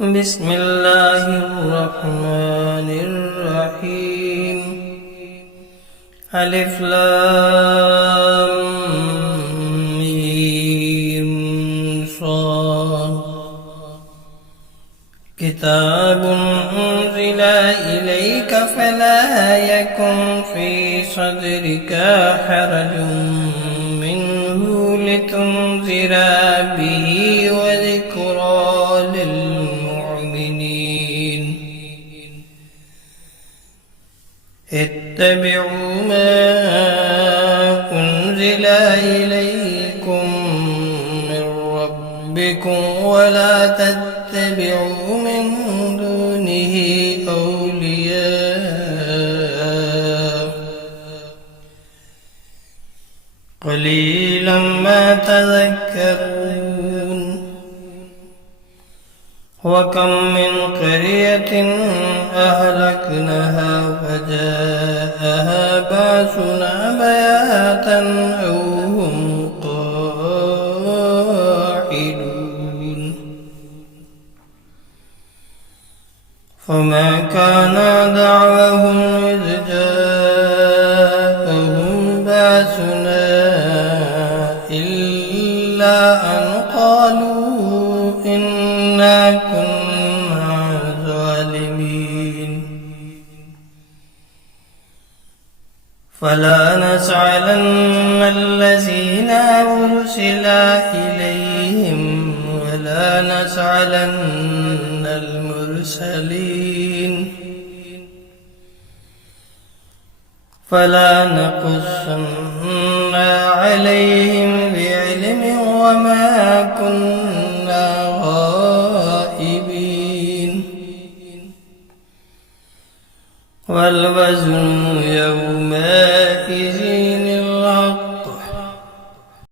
بسم الله الرحمن الرحيم ألف لام ميم صاد كتاب أنزل إليك فلا يكن في صدرك حرج منه لتنذر به وذكرى للمؤمنين اتبعوا ما أنزل إليكم من ربكم ولا تتبعوا من دونه أولياء قليلا ما تذكرون وكم من قرية أهلكناها فجاءها بأسنا بياتا أو هم قاعدون فما كان دعواهم إذ جاءهم بأسنا إلا أن قالوا إنا كنا ظالمين فلا نسألن الذين أرسل إليهم ولا نسألن المرسلين فلا نقصن عليهم بعلم وما كنا غائبين والوزن يومئذ